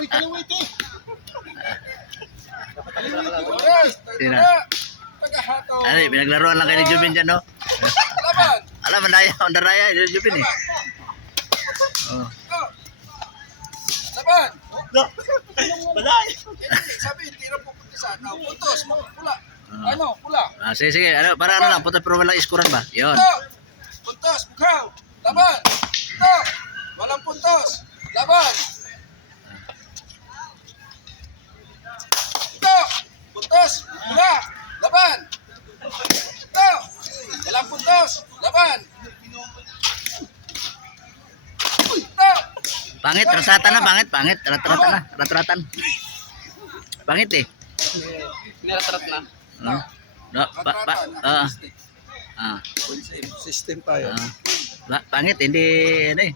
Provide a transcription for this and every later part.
Uy, kaliwit eh. Sina. Ano, pinaglaruan lang kayo ni Jubin dyan, no? Alam, mandaraya, ni Jubin eh. Oh. Laban! Balay. Sabi, hindi na pupunta sa ano. Puntos, pula. Ano, pula. Ah, sige, sige. Ano, para ano lang, puto pero walang iskuran ba? Yun. Puntos, bukaw. Laban! Ito! Walang puntos. Laban! Ito! Puntos, pula. Laban! Ito! Walang puntos. Laban! Ito! Pangit, rasatan na, pangit. Ratratan. Pangit eh. Niratrat na. No? No, System pa yun. Pangit, hindi, ano eh.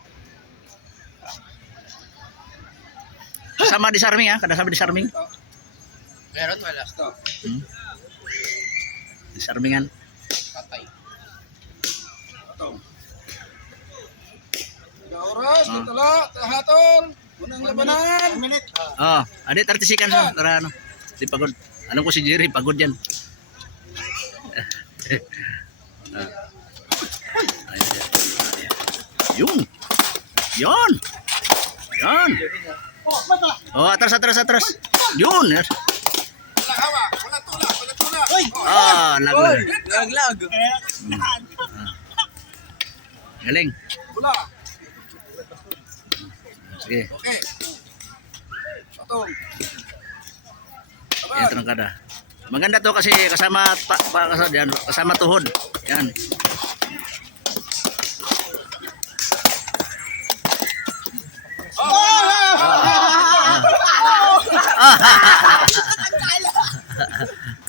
Kasama disarming ha, kasama disarming. Meron wala. Disarmingan. Patay. Ito. Oras, tutula, tahatol. Unang labanan. Minute. Oh, adi 30 seconds ha, para ano. Di pagod. Alam ko si Jerry, pagod yan. Yung. Yon. Yon. Oh, atras. Yun. Wala hawak, wala tula. Ah, lago. Lag. Galing. Wala. Sige, Okay. Atong. yan trangkada. Maganda to kasi kasama kasama tuhod. Yan.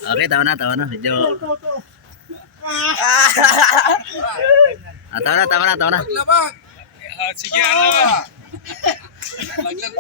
Okay, tawa na. Medyo. Tawa na. Paglabag. Sige, ano? Laglag